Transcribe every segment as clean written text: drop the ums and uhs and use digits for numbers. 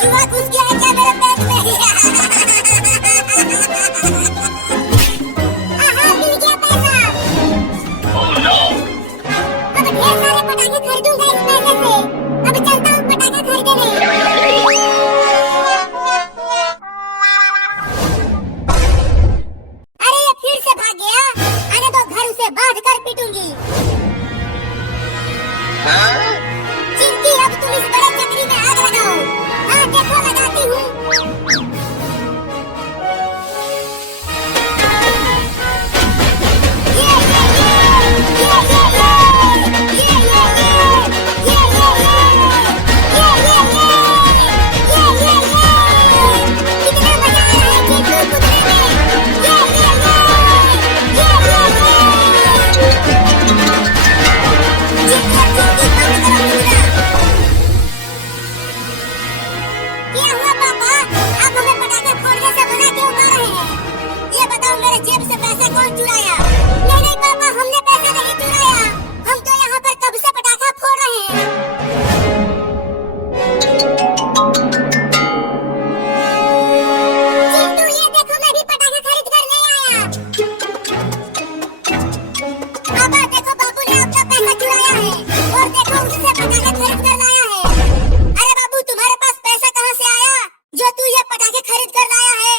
जुआ घुस गया है क्या मेरे पेट में? हाँ, मिल गया पैसा। अब ढेर सारे पटाखे खरीदूंगा इस पैसे से। अब चलता हूँ पटाखा खरीदने। अरे ये फिर से भाग गया। आने दो, घर उसे बांध कर पीटूंगी। चिंकी, अब तुम इस बड़े चक्री में आग लगाओ। हाँ देखो, लगाती हूँ। कितना मजा आ रहा है चिंटू कूदने में। क्या हुआ पापा? आप हमें पटाखे फोड़ने से मना क्यों कर रहे हैं? ये बताओ, मेरे जेब से पैसे कौन चुराया? नहीं पापा, हमने पैसे नहीं चुराया। हम तो यहाँ पर कब से पटाखा फोड़ रहे हैं। चिंटू, ये देखो, मैं भी पटाखे खरीद कर ले आया। पापा देखो, बाबू ने आपका पैसा चुराया है। और देखो, उससे पटाखे खरीद कर लाया है। अरे बाबू, तुम्हारे पास पैसा कहाँ से आया जो तू ये पटाखे खरीद कर लाया है?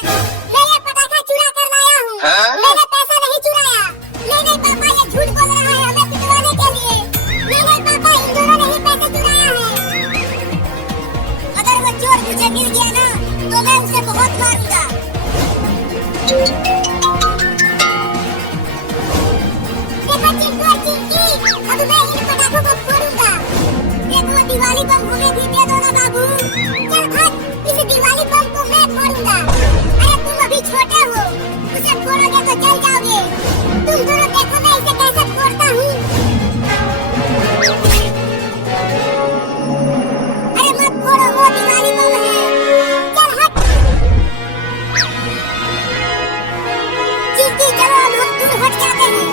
मैं ये पटाखा चुरा कर लाया हूँ। मैंने पैसा नहीं चुराया। नहीं पापा, ये झूठ बोल रहा है हमें पिटवाने के लिए। नहीं पापा, इन दोनों ने ही पैसे चुराया है। अगर वो चोर मुझे मिल गया ना, तो मैं उसे बहुत मारूंगा। देखो चिंटू और चिंकी, अब मैं इन पटाखों को फोड़ूंगा। देखो, दिवाली बम हमें भी दे दो ना बाबू। चल भाग, इस दिवाली बम को मैं फोड़ूंगा। अरे तुम अभी छोटे हो, उसे फोड़ोगे तो जल जाओगे। तुम दोनों देखो मैं इसे कैसे फोड़ता हूँ। अरे मत फोड़ो, वो दिवाली बम है। चल हट। चिंकी, चलो अब हम दूर हट जाते हैं।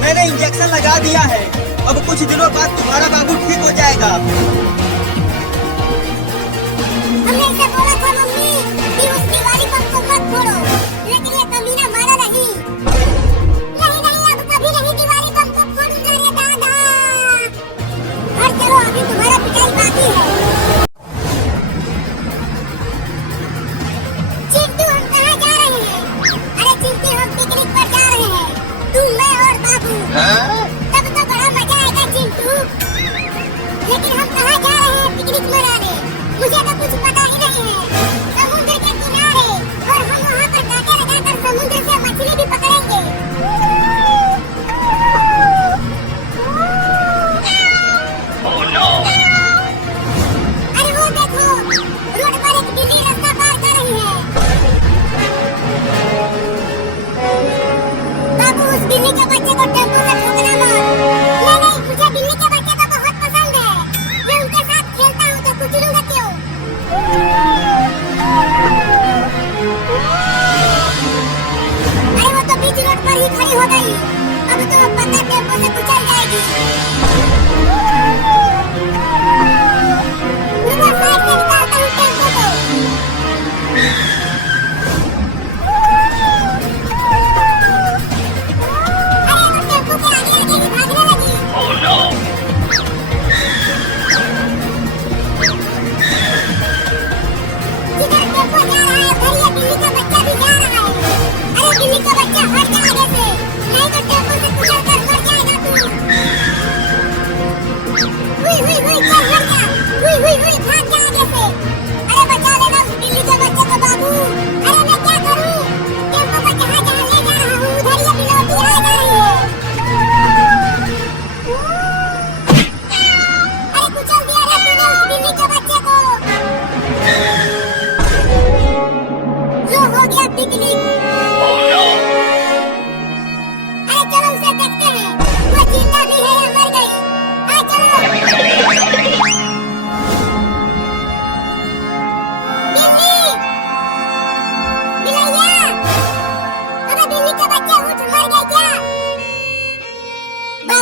मैंने इंजेक्शन लगा दिया है। अब कुछ दिनों बाद तुम्हारा बाबू ठीक हो जाएगा। हमने इसे बोला था मम्मी कि उस दिवाली बम को मत फोड़ो, लेकिन ये कमीना माना नहीं। नहीं, अब कभी नहीं दिवाली बम को फोड़ूंगा रे दादा। और चलो, अभी तुम्हारा पिटाई बाकी है। चिंटू, हम कहाँ जा रहे हैं? अरे चिंटू, हम पिकनिक पर जा रहे हैं, तुम, मैं और बाबू। तब तो बड़ा मजा आएगा चिंटू। लेकिन हम कहाँ जा रहे हैं पिकनिक मनाने? मुझे तो कुछ पता ही नहीं है। समुद्र के किनारे, और हम वहाँ पर कांटे लगाकर समुद्र से मछली भी पकड़ेंगे। अरे वो देखो, रोड पर एक बिल्ली रास्ता पार कर रही है। बाबू, उस बिल्ली के बच्चे को टेम्पो से ठोकना मत। नहीं, मुझे बिल्ली के बच्चे तो बहुत पसंद है। मैं उनके साथ खेलता हूँ तो कुचलूंगा क्यों? अरे वो तो बीच रोड पर ही खड़ी हो गई। अब तो पता टेम्पो से कुचल जाएगी। रुको, साइड से निकालता हूँ टेम्पो को। अरे वो टेम्पो के आगे ही भागने लगी। जिधर टेम्पो जा रहा है उधर ये बिल्ली का बच्चा भी जा रहा है। अरे बिल्ली का बच्चा हट जा आगे से, नहीं तो टेम्पो से कुचल कर मर जाएगा तू।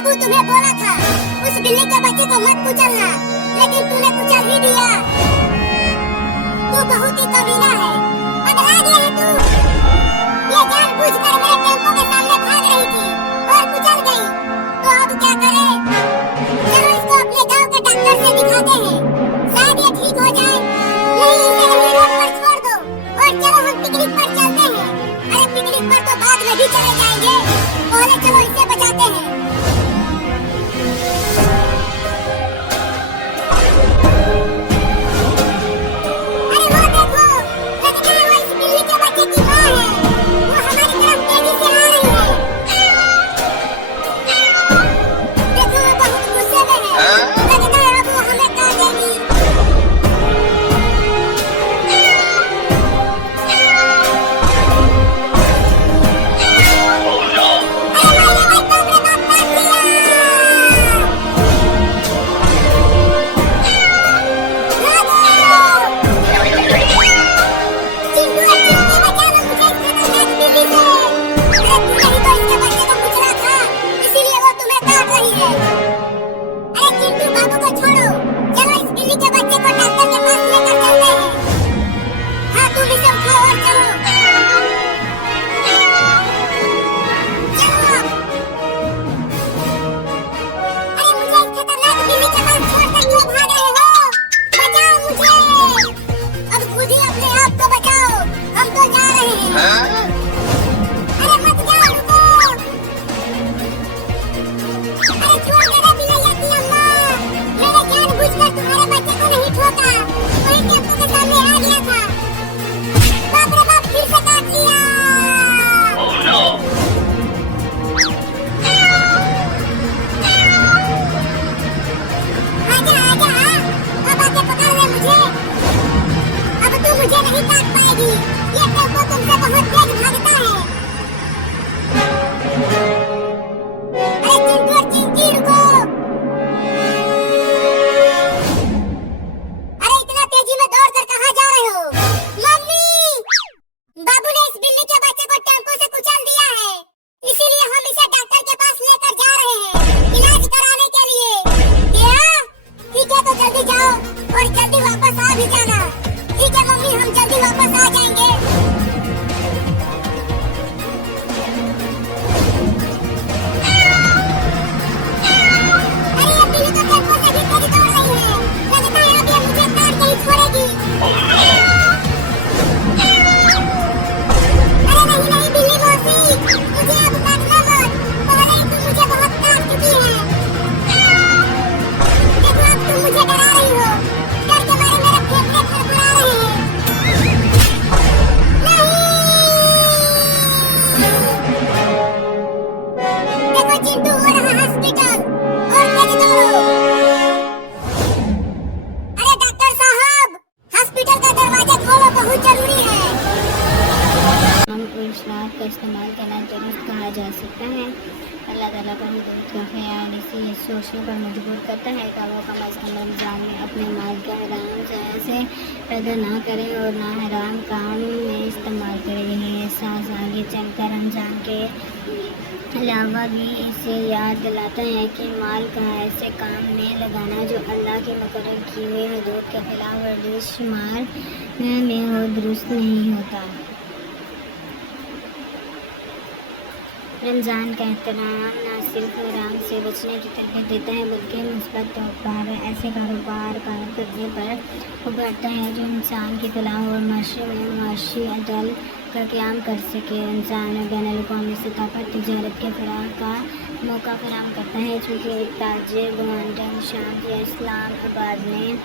बाबू तुम्हें बोला था उस बिल्ली के बच्चे को मत कुचलना, लेकिन तूने कुचल ही दिया। तू बहुत ही कमीना है, पगला गया है तू। ये जानबूझकर मेरे टेम्पो के सामने भाग रही थी और कुचल गई, तो अब क्या करे? चलो इसको अपने गांव के डॉक्टर से दिखाते हैं, शायद ये ठीक हो जाए। नहीं, इसे यहीं रोड पर छोड़ दो और चलो हम पिकनिक पर चलते हैं। अरे पिकनिक पर तो बाद में भी चले जाएंगे, पहले चलो इसे बचाते हैं। अरे वो देखो, लगता है वो इस बिल्ली के बच्चे की माँ है। वो हमारी तरफ तेजी से आ रही है। देखो वो बहुत गुस्से में है, लगता है अब वो हमें काटेगी। का इस्तेमाल करना दुरुस्त कहा जा सकता है। अल्लाह ताला का हुदूद का ख्याल इसे सोचने पर मजबूर करता है कि वो कम अज़ कम रमज़ान में अपने माल का हराम ज़ाया से पैदा ना करें और ना हराम काम में इस्तेमाल करें। यही एहसास आगे चलकर रमज़ान के अलावा भी इसे याद दिलाता है कि माल का ऐसे काम में लगाना जो अल्लाह के मुकर्रर की हुई हदूद के खिलाफ वर्जिश शुमार में हो दुरुस्त नहीं होता। रमज़ान का एहतराम न सिर्फ हराम से बचने की तरबियत देता है बल्कि मुस्बत तौर पर ऐसे कारोबार करने पर उभरता है जो इंसान की फलाह और माशरे में मुआशी अदल का क़याम कर सके। इंसान बैनुल-अक़वामी सतह पर तिजारत के फ़राग़ का मौका फराहम करता है। चूँकि एक ताजिर गवर्नर शाम या इस्लामाबाद में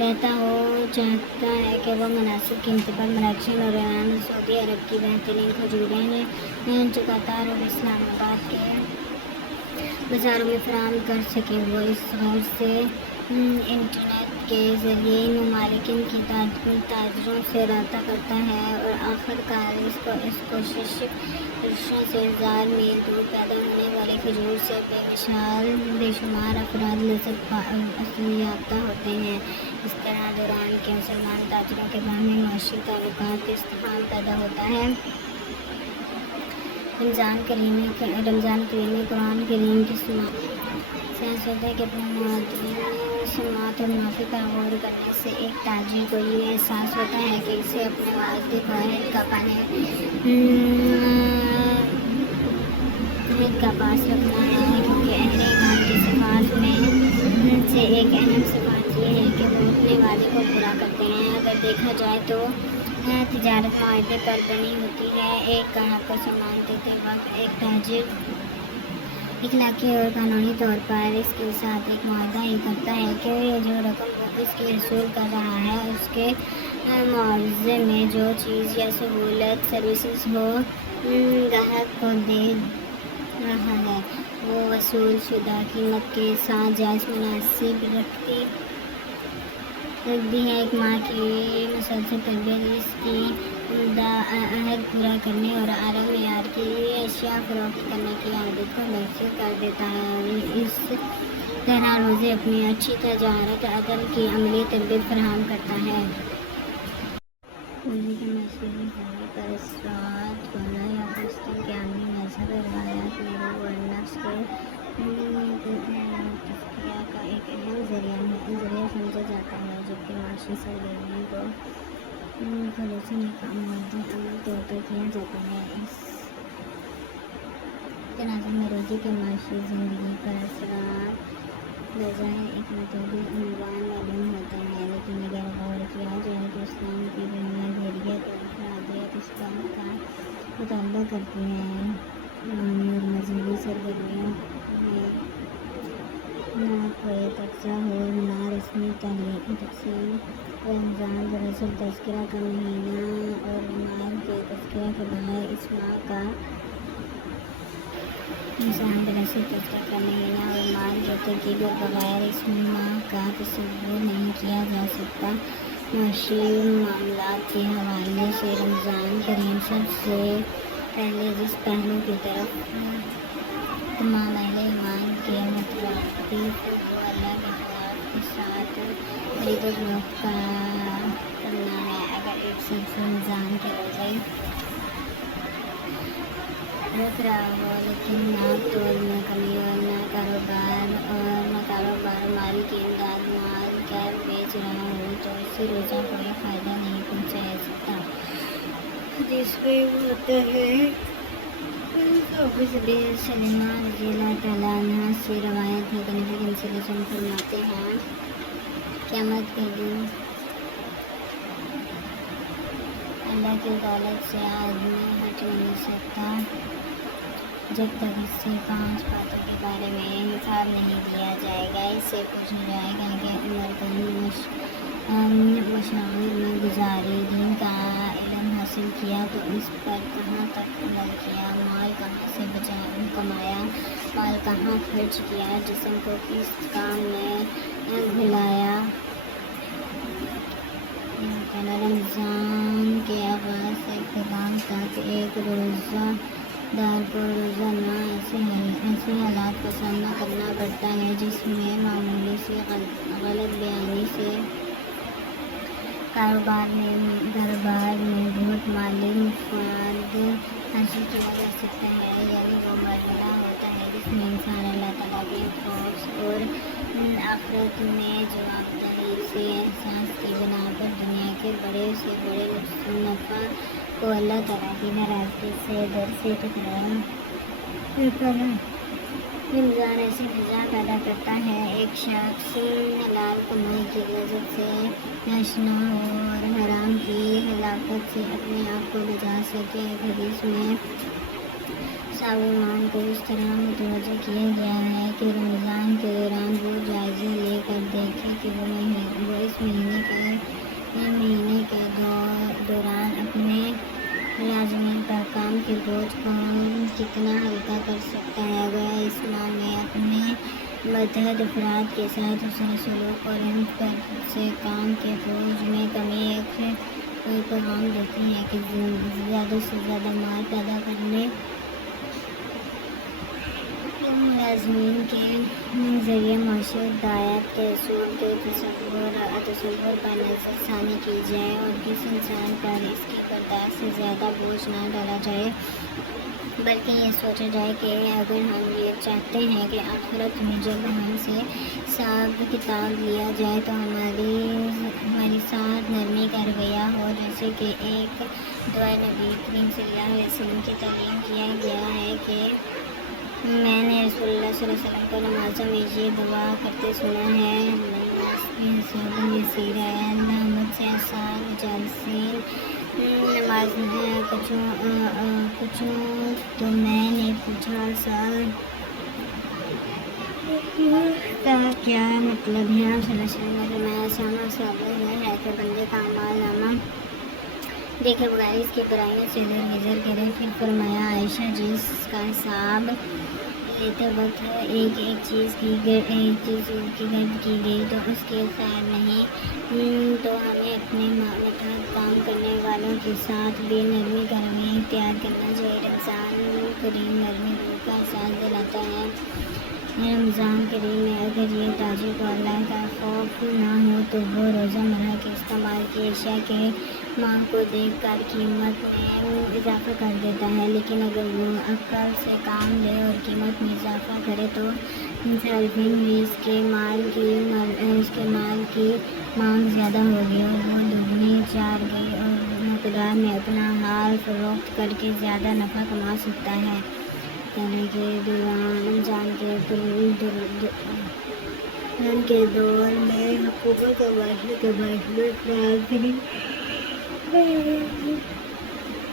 रहता हो चाहता है कि वह मुनासिब कीमत पर मराकशिन और ईरान और सऊदी अरब की बेहतरीन खजूरें जो कतार और इस्लामाबाद के बाज़ारों में फराहम कर सके। वो इस गौर से इंटरनेट के ज़रिए इन ममालिकिन की ताजरों से रब्ता करता है और आखिरकार इस कोशिश से 1000 मील दूर पैदा होने वाले खजूर से बेशुमार अफराद लज़्ज़त याफ्ता होते हैं। इस तरह दौरान के मुसलमान ताजरों के बाहमी मुआशी ताल्लुकात इस्तेहकाम पैदा होता है। रमज़ान करीम कुरान करीम की होता है कि अपने मुआतिन समात और मुनाफी पर गौर करने से एक ताजिर को ये एहसास होता है कि इसे अपने वालिद वाहिद का पास रखना है, क्योंकि अहले ईमान की सिफात में से एक अहम सिफात ये है कि वो अपने वादे को पूरा करते हैं। अगर देखा जाए तो तिजारत माहदे पर बनी होती है। एक ग्राहक को सामान देते वक्त एक ताजिर इखलाकी और कानूनी तौर पर इसके साथ एक वादा ही करता है कि जो रकम वो इसकी वसूल कर रहा है उसके मुआवजे में जो चीज़ या सहूलत सर्विसेज हो ग्राहक को दे रहा है वो वसूल शुदा कीमत के साथ जायज़ मुनासिब रखती है। एक माँ की मुसलसल तरबियत इसकी अहद पूरा करने और आला मेयार की अशिया फरोख्त करने की आदत को महसूस कर देता है। इस तरह रोज़े अपनी अच्छी तजारत अदल की अमली तरबियत फराहम करता है। रोज़े के मशहूर होने पर इसरात वाला या मुस्लिम के आमी मजहब रवायात में रूह और नफ्स के तज़किया का एक अहम ज़रिया समझा जाता है, जबकि माशी सरगर्मियों को खलूसी अमल तौर पर किया जाता है। इस तनाज़ुर में रोज़े के माशी ज़िंदगी पर असरात बजाय एक मतलबी उन्वान मालूम होता है, लेकिन अगर गौर किया जाए तो इस्लाम की बुनियादियत और अफरादियत इस बात का मुतालबा करती है। ईमानी और मजहबी सरगर्मियों में ना कोई तकसा हो ना रस्मी तकसीम रमज़ान दरअसल तज़किरा का महीना और माल के तज़किरा के बगैर इस माह का इंसान दरअसल तज़किरा का महीना और माल के तरकीब के बगैर इस माह का तसव्वुर नहीं किया जा सकता। माशी मामलात के हवाले से रमज़ान करीम सबसे पहले जिस पहलू की तरफ तमाम अहले ईमान के मुतरफ़िक़ वो अल्लाह के ख़ौफ़ के साथ खरीदो-फरोख्त करना है। अगर एक शख्स रमज़ान के रोज़े रख रहा हो लेकिन नातौल में कमी और न कारोबार माल की इमदाद माल क्या बेच रहा हो तो इससे रोज़ा कोई फ़ायदा नहीं पहुँचा सकता। जिसमें होता है सलीमा रज़ियल्लाहु तआला अन्हा से रवायत है कि नबी करीम सल्लल्लाहु अलैहि वसल्लम फरमाते हैं क़यामत के दिन अल्लाह की अदालत से आदमी हट नहीं सकता जब तक इससे 5 बातों के बारे में हिसाब नहीं दिया जाएगा। इससे पूछा जाएगा कि उम्र का मशागिल में गुजारी, दीन का इल्म हासिल किया तो इस पर कहाँ तक अमल किया, माल कहाँ से कमाया, माल कहाँ खर्च किया, जिस्म को किस काम में घुलाया। रमज़ान के आगाज़ से इख्तिताम तक एक रोज़ादार को रोज़ाना ऐसे हालात का सामना करना पड़ता है जिसमें मामूली से गलत बयानी से कारोबार में बहुत माली मुफाद हासिल किया जा सकता है। यानी वो मरहला होता है जिसमें इंसान अल्लाह ताला के खौफ और आखिरत में जवाबदारी से एहसास की बिना पर दुनिया के बड़े से बड़े नफ़ा को अल्लाह ताला की नाराज़गी से डर से टकराया देता है। रमज़ान ऐसी फ़िज़ा पैदा करता है एक शख्स हलाल कमाई की लज़्ज़त से नाशना और हराम की हलाकत से अपने आप को बचा सके। एक हदीस में साहिबान को इस तरह मुतवज्जो किया गया है कि रमज़ान के दौरान वो जायज़े लेकर देखे कि वो इस महीने के दौरान अपने लाज़िमीन पर काम के बोझ को कितना हल्का कर सकता है। वह इस माह में अपने मतहद अफराद के साथ हुस्न सलूक और इन से काम के बोझ में कमी एक पैगाम देती है कि ज़्यादा से ज़्यादा माल पैदा करने मुलाज़मीन के ज़रिए मशहूर दायत के असूल के तसव्वुर पर नज़रसानी की जाए और किस इंसान पर इसकी बर्दाश्त से ज़्यादा बोझ ना डाला जाए। बल्कि ये सोचा जाए कि अगर हम ये चाहते हैं कि आखिरत में जब हमसे हिसाब किताब लिया जाए तो हमारी साथ नरमी का रवैया हो, जैसे कि एक दुआ नबी करीम सल्लल्लाहु अलैहि वसल्लम की तालीम किया गया है कि मैंने रसूलुल्लाह सल्लल्लाहु अलैहि वसल्लम को नमाज़ों में ये दुआ करते सुना है, अल्लाह मुझसे आसान जालसीन नमाज पूछूं तो मैंने पूछा सर का क्या मतलब है। आप मैं सामा है कि बंदे का अमाल नामा देखे बगैर इसकी बुराइयों से दरगुजर करे। फिर फरमाया आयशा जिसका हिसाब लेते वक्त एक चीज़ की गर्द की गई तो उसके खैर नहीं, तो हमें अपने मतलब काम करने वालों के साथ भी नरमी का रवैया इख्तियार करना चाहिए। रमज़ान करीम नरमी रूह का एहसास दिलाता है। रमज़ान करीम में अगर ये ताजिर को अल्लाह का खौफ ना हो तो वो रोज़मर्रा के इस्तेमाल की अशिया के मांग को देख कर कीमत में इजाफ़ा कर देता है, लेकिन अगर वो अक्ल से काम ले और कीमत में इजाफ़ा करे तो सार्फिन में इसके माल की मांग ज़्यादा होगी और वो दुगनी चार गई और मकदार में अपना हाल फरोख्त करके ज़्यादा नफ़ा कमा सकता है। यानी कि रमज़ान के दौर में हुकूमत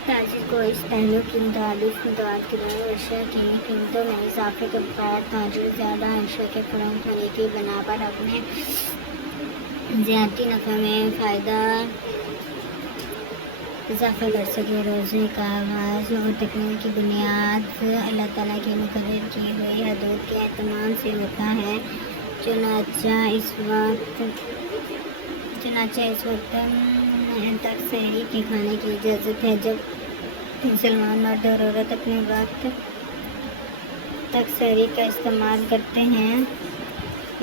ताजिर को इस पहलू की मुताबिक अशिया की कीमतों में इजाफे के बगैर ताजिर ज़्यादा अशिया के फरोख्त होने की बना पर अपने ज़्यादती नफ़े में फ़ायदा इजाफा कर सके। रोज़े का आगाज़ और तकमील की बुनियाद अल्लाह ताला के मुकर्रर की हुई हदूद के एहतमाम से होता है। चुनाचा इस वक्त तक सहरी के खाने की इजाज़त है। जब मुसलमान मर्द और औरत अपने वक्त तक सहरी का इस्तेमाल करते हैं,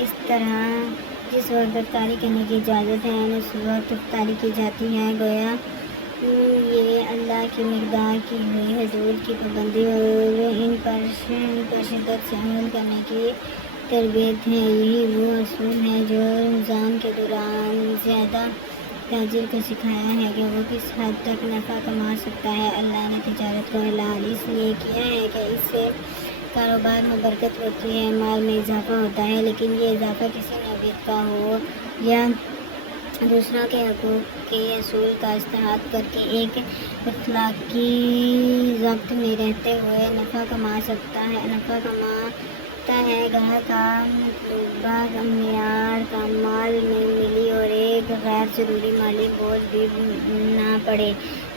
इस तरह जिस वक्त इफ्तारी करने की इजाज़त है उस वक्त इफ्तारी की जाती है। गोया ये अल्लाह की मिक़दार की हुई हदूद की पाबंदी और इन पर शिद्दत से अमल करने की तरबियत है। यही वो असूल है जो रमज़ान के दौरान ज़्यादा ताजिर को सिखाया है कि वो किस हद तक नफ़ा कमा सकता है। अल्लाह ने तिजारत को हलाल इसलिए किया है कि इससे कारोबार में बरकत होती है, माल में इजाफ़ा होता है, लेकिन ये इजाफ़ा किसी नौयत का हो या दूसरों के हकूक़ के असूल का इस्तेमाल करके एक अखलाकी ज़ब्त में रहते हुए नफ़ा कमाता है। गाह का मतलूबा मियार का माल में मिली और एक गैर ज़रूरी माली बोझ भी ना पड़े।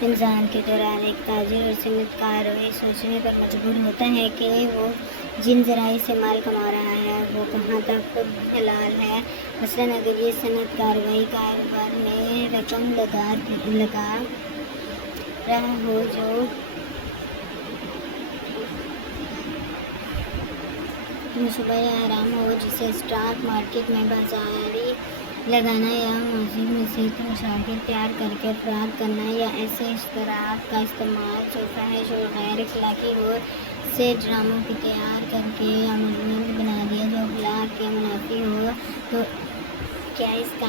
रमज़ान के दौरान एक ताजिर और सनअतकार ये सोचने पर मजबूर होता है कि वो जिन ज़राए से माल कमा रहा है वो कहाँ तक हलाल है। मसलन अगर ये सनअतकार वही कारोबार में रकम लगा रहा हो जो शुबह या हराम हो, जिसे स्टॉक मार्केट में बाजारी लगाना या मस्जिद में से मुशावरे तैयार करके अफराद करना या ऐसे इश्तराक का इस्तेमाल जो फ़ाहिश और गैर अखलाकी हो से ड्रामों की तैयार करके या मजमून बना दिया जो अखलाक के मुनाफी हो, तो क्या इसका